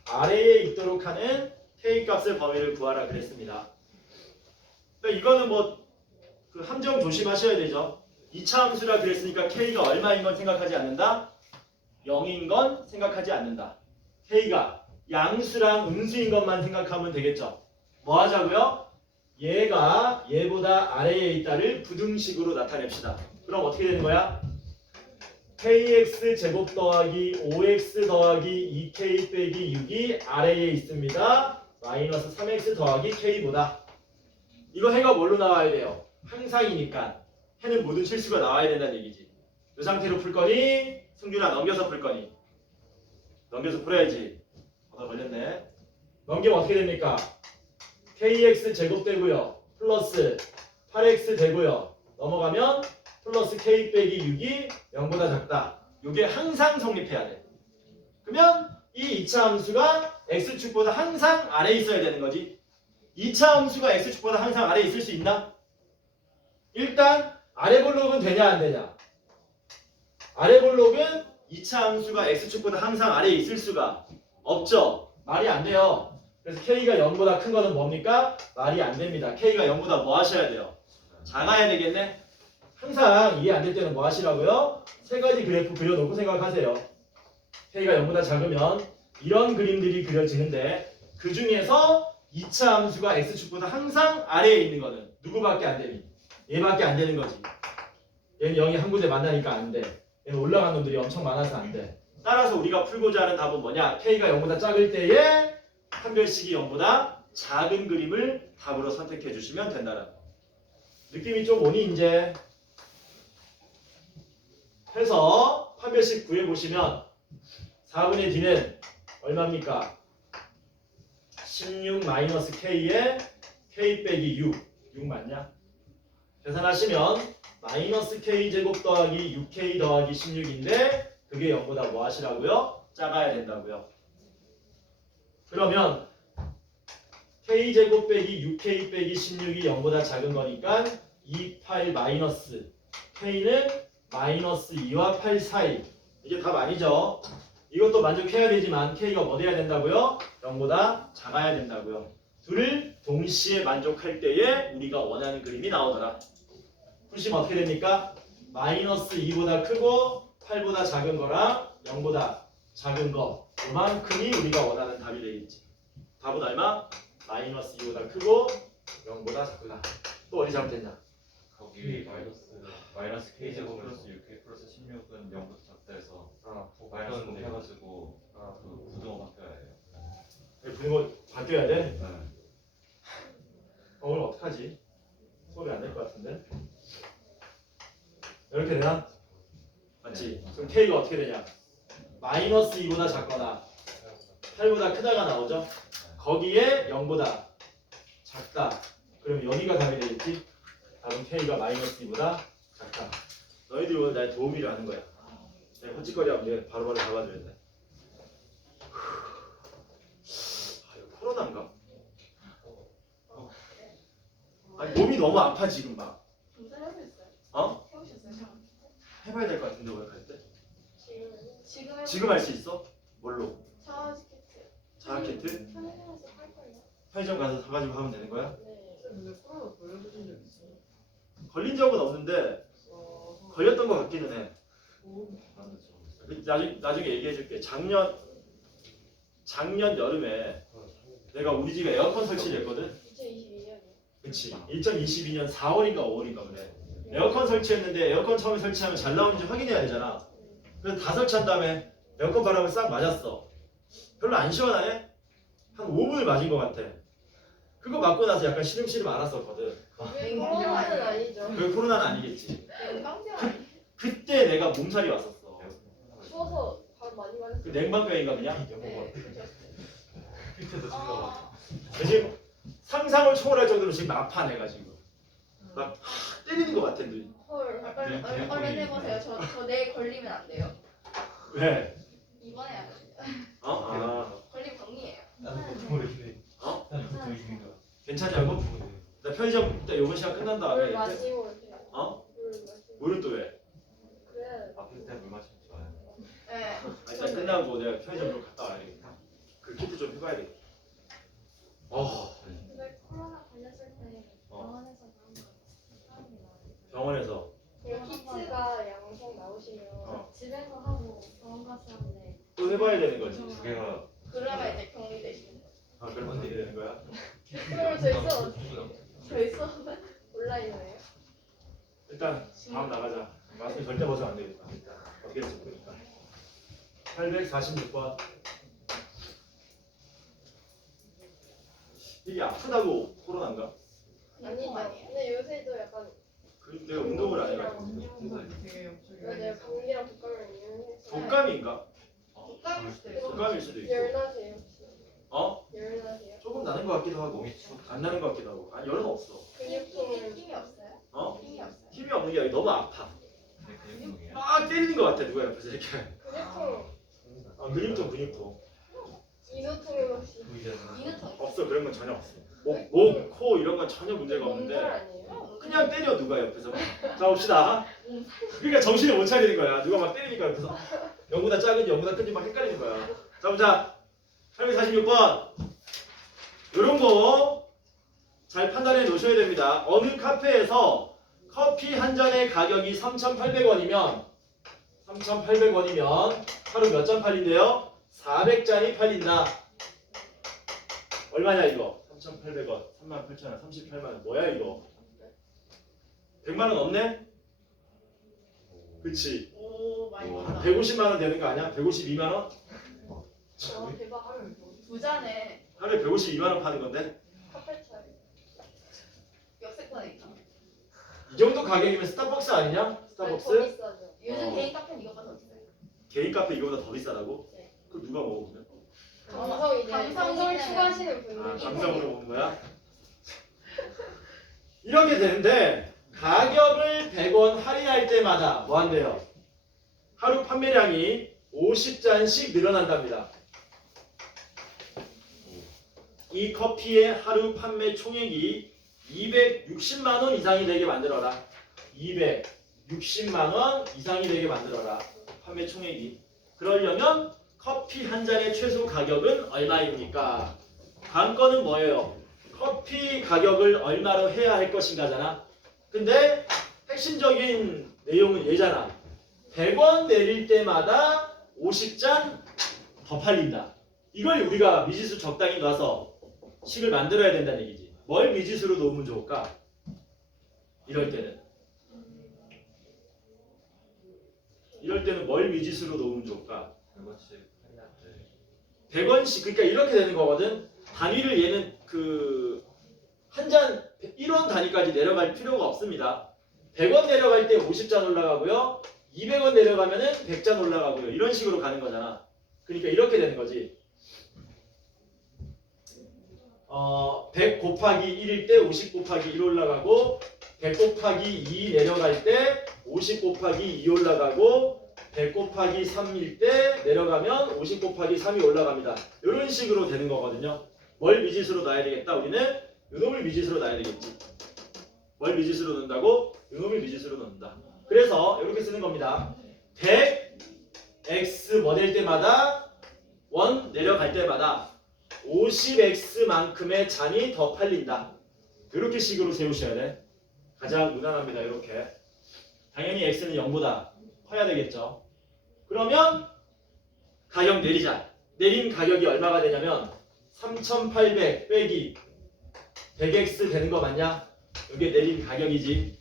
아래에 있도록 하는 k값의 범위를 구하라 그랬습니다. 이거는 뭐 그 함정 조심하셔야 되죠. 2차 함수라 그랬으니까 k가 얼마인 건 생각하지 않는다. 0인 건 생각하지 않는다. k가 양수랑 음수인 것만 생각하면 되겠죠. 뭐 하자고요? 얘가 얘보다 아래에 있다를 부등식으로 나타냅시다. 그럼 어떻게 되는 거야? kx 제곱 더하기 5x 더하기 2k 빼기 6이 아래에 있습니다. 마이너스 3x 더하기 k보다. 이거 해가 뭘로 나와야 돼요? 항상이니까 해는 모든 실수가 나와야 된다는 얘기지. 이 상태로 풀 거니? 승준아 넘겨서 풀 거니? 넘겨서 풀어야지. 얻어 걸렸네. 넘기면 어떻게 됩니까? kx 제곱 되고요. 플러스 8x 되고요. 넘어가면 플러스 k 빼기 6이 0보다 작다. 이게 항상 성립해야 돼. 그러면 이 2차 함수가 x축보다 항상 아래에 있어야 되는 거지. 2차 함수가 x축보다 항상 아래에 있을 수 있나? 일단 아래 볼록은 되냐 안 되냐? 아래 볼록은 2차 함수가 x축보다 항상 아래에 있을 수가 없죠. 말이 안 돼요. 그래서 K가 0보다 큰 거는 뭡니까? 말이 안 됩니다. K가 0보다 뭐 하셔야 돼요? 작아야 되겠네? 항상 이해 안 될 때는 뭐 하시라고요? 세 가지 그래프 그려놓고 생각하세요. K가 0보다 작으면 이런 그림들이 그려지는데 그 중에서 2차 함수가 X축보다 항상 아래에 있는 거는 누구밖에 안 됩니다. 얘밖에 안 되는 거지. 얘는 0이 한 군데 만나니까 안 돼. 얘는 올라간 놈들이 엄청 많아서 안 돼. 따라서 우리가 풀고자 하는 답은 뭐냐? K가 0보다 작을 때에 판별식이 0보다 작은 그림을 답으로 선택해 주시면 된다는 거. 느낌이 좀 오니 이제? 해서 판별식 구해보시면 4분의 D는 얼마입니까? 16-K에 K 빼기 6 맞냐? 계산하시면 마이너스 K제곱 더하기 6K 더하기 16인데 그게 0보다 뭐 하시라고요? 작아야 된다고요. 그러면 K제곱 빼기 6K 빼기 16이 0보다 작은 거니까 2, 8 마이너스 K는 마이너스 2와 8 사이. 이게 답 아니죠? 이것도 만족해야 되지만 K가 뭐 돼야 된다고요? 0보다 작아야 된다고요. 둘을 동시에 만족할 때에 우리가 원하는 그림이 나오더라. 푸시면 어떻게 됩니까? 마이너스 2보다 크고 8보다 작은 거랑 0보다 작은 거 그만큼이 우리가 원하는 답이 되겠지. 답은 얼마? 마이너스 2보다 크고 0보다 작구나. 또 어디 잘못됐냐? 거기 마이너스 K 제곱 플러스 6K 플러스 16은 0부터 작다 해서 마이너스 곱해가지고 그 부등호 바뀌어야 해요. 부등호 바뀌어야 돼? 네. 오늘 어떡하지? 소리 안 낼 것 같은데? 이렇게 되나? 맞지? 그럼 K가 어떻게 되냐? 마이너스 2보다 작거나 8보다 크다가 나오죠? 거기에 0보다 작다. 그러면 여기가 답이 되겠지? 답은 K가 마이너스 2보다 작다. 너희들이 오늘 나의 도우미를 하는 거야. 내가 헛짓거리하면 내가 바로바로 잡아줘야 돼. 아, 이거 코로나인가? 아니 몸이 너무 아파 지금 막. 검사를 해보셨어요? 어? 해보셨어요? 해봐야 될 것 같은데 왜 할 때? 지금 해보 지금 할 수 있어? 뭘로? 샤워지키트 자켓트? 편의점에서 팔걸요? 편의점 가서 사가지고 하면 되는 거야? 네. 근데 코로나 걸려보신 적 있어요? 걸린 적은 없는데 걸렸던 것 같기는 해. 나중에 얘기해줄게. 작년 여름에 내가 우리 집에 에어컨 설치를 했거든. 2022년이요. 그치. 2022년 4월인가 5월인가 그래. 에어컨 설치했는데 에어컨 처음에 설치하면 잘 나오는지 확인해야 되잖아. 그래서 다 설치한 다음에 에어컨 바람을 싹 맞았어. 별로 안 시원하네? 한 5분을 맞은 것 같아. 그거 맞고 나서 약간 시름시름 알았었거든. 그게 코로나는 아니죠. 그게 코로나는 아니겠지. 냉방병 아니에요? 그때 내가 몸살이 왔었어. 추워서 밥 많이 그 마셨어요. 냉방병인가 그냥? 네, 그죠. 지금 상상을 초월할 정도로 지금 아파 내가 지금. 막 때리는 것 같아 눈이. 헐. 얼른 해보세요. 저 내일 걸리면 안 돼요. 왜? 이번에 안 돼요. 어? 아, 걸리면 격리예요. 나는 보통으로 있네. 어? 나는 보통 있는 거. 괜찮냐고? 나 편의점 일단 요번 시간 끝난 다음에 물 마시고 오세요. 어? 물 마시고. 물은 또 왜? 그래. 아플 때 물 마시면 좋아요. 네. 아, 일단 끝나고 내가 편의점 좀 갔다 와야겠다. 그 키트 좀 해봐야 되겠다. 근데 코로나 걸렸을 때 병원에서 나온 거 사람이 나와요. 병원에서 그 키트가 양성 나오시면 집에서 하고 병원 가서 하는데 또 해봐야 되는 거지. 두 개가 그러면 이제 격리되시는 거예요. 아, 그럼 어떻게 되는 거야? 그러면 저 있어 온라인으로요? 일단 다음 나가자. 마스크 절대 벗으면 안 되겠다. 어떻게 될지 모르니까. 846번. 이게 아프다고 코로나인가? 아니죠. 아니에요? 근데 요새도 약간 그 내가 운동을 안 해가지고. 되게 엄청 맞아요. 감기랑 독감을 이용해서 독감인가? 독감일 수도 있어요. 독감일 수도 있고. 열나세요 혹시? 어? 열나세요? 조금 나는 것 같기도 하고 몸이 추워. 안 나는 것 같기도 하고. 아니 열은 없어. 근육통을 힘이 없어요? 어? 힘이 없어요? 힘이 없는 게 아니라 너무 아파. 근데 근육통이야. 막 때리는 것 같아 누가 옆에서 이렇게. 근육통 근육통. 인후통은 혹시 이누통 없어 그런 건 전혀 없어. 목, 코 이런 건 전혀 문제가 몸살 없는데 아니에요? 그냥 때려 누가 옆에서. 자 봅시다. 그러니까 정신을 못 차리는 거야. 누가 막 때리니까 옆에서 0보다 작은지 0보다 큰지 막 헷갈리는 거야. 자 보자. 846번. 이런 거 잘 판단해 놓으셔야 됩니다. 어느 카페에서 커피 한 잔의 가격이 3,800원이면 하루 몇 잔 팔린대요? 400잔이 팔린다. 얼마냐 이거? 3,800원, 38,000원, 38만원. 뭐야 이거? 100만원 없네? 그치? 오 많이 오, 받아. 150만원 되는 거 아니야? 152만원? 와 대박. 부자네. 하루에 152만원 파는 건데? 카페 차이. 역세권이니까. 이 정도 가격이면 스타벅스 아니냐? 더 스타벅스? 비싸죠. 요즘 어. 개인 카페는 이거보다 더 비싸요. 개인 카페 이거보다 더 비싸다고? 네. 그거 누가 먹어보면? 감성 이제 감성을 감성이네. 추가하시는 분들. 아, 감성으로 먹는 거야? 이렇게 되는데 가격을 100원 할인할 때마다 뭐 한대요? 하루 판매량이 50잔씩 늘어난답니다. 이 커피의 하루 판매 총액이 260만 원 이상이 되게 만들어라. 260만 원 이상이 되게 만들어라. 판매 총액이. 그러려면 커피 한 잔의 최소 가격은 얼마입니까? 관건은 뭐예요? 커피 가격을 얼마로 해야 할 것인가잖아. 근데 핵심적인 내용은 얘잖아. 100원 내릴 때마다 50잔 더 팔린다. 이걸 우리가 미지수 적당히 놔서 식을 만들어야 된다는 얘기지. 뭘 미지수로 놓으면 좋을까? 이럴 때는 뭘 미지수로 놓으면 좋을까? 100원씩 할인할 때 100원씩. 그러니까 이렇게 되는 거거든. 단위를 얘는 그 한 잔 1원 단위까지 내려갈 필요가 없습니다. 100원 내려갈 때 50잔 올라가고요. 200원 내려가면은 100잔 올라가고요. 이런 식으로 가는 거잖아. 그러니까 이렇게 되는 거지. 100 곱하기 1일 때 50 곱하기 1 올라가고 100 곱하기 2 내려갈 때 50 곱하기 2 올라가고 100 곱하기 3일 때 내려가면 50 곱하기 3이 올라갑니다. 이런 식으로 되는 거거든요. 뭘 미지수로 놔야 되겠다? 우리는 요놈을 미지수로 놔야 되겠지. 뭘 미지수로 넣는다고? 요놈을 미지수로 넣는다. 그래서 이렇게 쓰는 겁니다. 100x 뭐 될 때마다 1 내려갈 때마다 50x만큼의 잔이 더 팔린다. 이렇게 식으로 세우셔야 돼. 가장 무난합니다. 이렇게. 당연히 x는 0보다 커야 되겠죠. 그러면 가격 내리자. 내린 가격이 얼마가 되냐면 3,800 빼기 100x 되는 거 맞냐? 이게 내린 가격이지.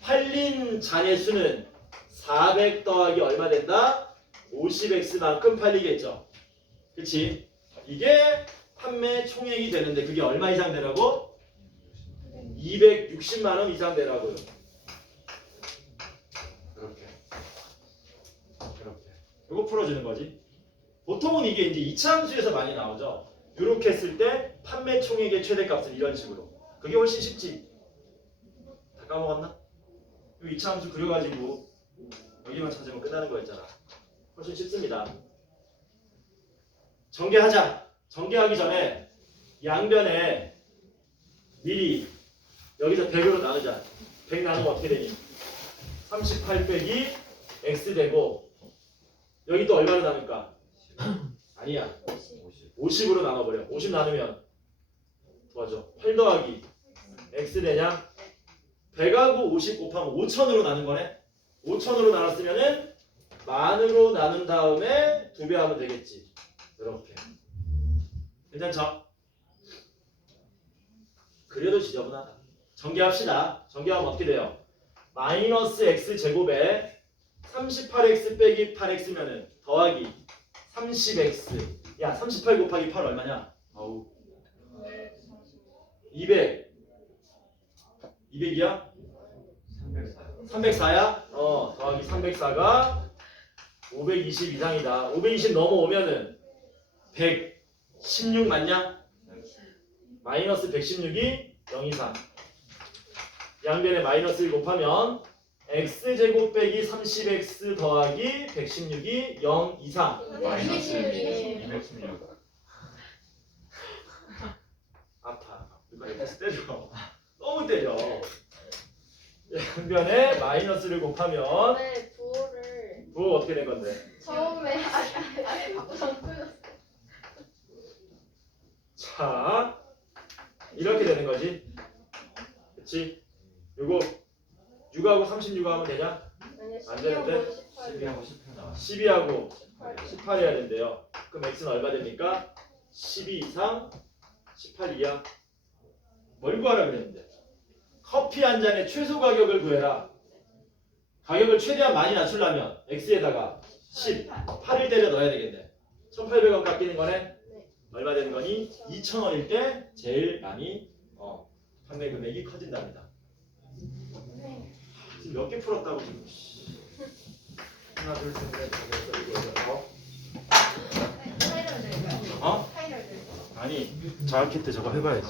팔린 잔의 수는 400 더하기 얼마 된다? 50x만큼 팔리겠죠. 그치? 이게 판매 총액이 되는데 그게 얼마 이상 되라고? 260만 원 이상 되라고요. 그렇게 이거 풀어주는 거지. 보통은 이게 이제 이차함수에서 많이 나오죠. 이렇게 했을 때 판매 총액의 최대값은 이런 식으로. 그게 훨씬 쉽지. 다 까먹었나? 이 이차함수 그려가지고 여기만 찾으면 끝나는 거였잖아. 훨씬 쉽습니다. 전개하자. 전개하기 전에 양변에 미리 여기서 100으로 나누자. 100 나누면 어떻게 되니? 38 빼기 x 되고 여기 또 얼마로 나눌까? 아니야. 50으로 나눠버려. 50 나누면 도와줘. 8 더하기 x 되냐? 100하고 50 곱하면 5000으로 나눈 거네. 5000으로 나눴으면은 만으로 나눈 다음에 2배 하면 되겠지. 이렇게. 괜찮죠? 그래도 지저분하다. 전개합시다. 전개하면 어떻게 돼요? 마이너스 x 제곱에 38x 빼기 8x면은 더하기 30x. 야, 38 곱하기 8 얼마냐? 아우. 200. 200이야? 304요 304야? 더하기 304가 520 이상이다. 520 넘어오면은 116 맞냐? 마이너스 116이 0 이상. 양변에 마이너스를 곱하면 x제곱 빼기 30x 더하기 116이 0 이상. 마이너스 216. 216 아파. 누가 옆에서 때려. 너무 때려. 양변에 마이너스를 곱하면 네, 부호를 뭐 어떻게 된 건데? 처음에 아니 바꾸서 풀렸어. 자, 이렇게 되는 거지. 그치? 요거 6하고 36 하면 되냐? 아니요, 안 되는데? 12하고 18. 12하고 10표 나와. 12하고 18 해야 된대요. 그럼 x는 얼마 됩니까? 12 이상 18 이하. 뭘 구하라 그랬는데? 커피 한 잔의 최소 가격을 구해라. 가격을 최대한 많이 낮추려면 x에다가 18을 때려 넣어야 되겠네. 1,800원 깎이는 거네. 네. 얼마 되는 거니? 2,000원일 때 제일 많이 판매 금액이 커진답니다. 네. 지금 몇 개 풀었다고 지금? 하나, 둘, 셋, 넷, 다섯, 여섯, 일곱, 여덟, 아홉. 타이를 들고. 어? 타이를 들고. 아니 자켓 때 저거 해봐야지.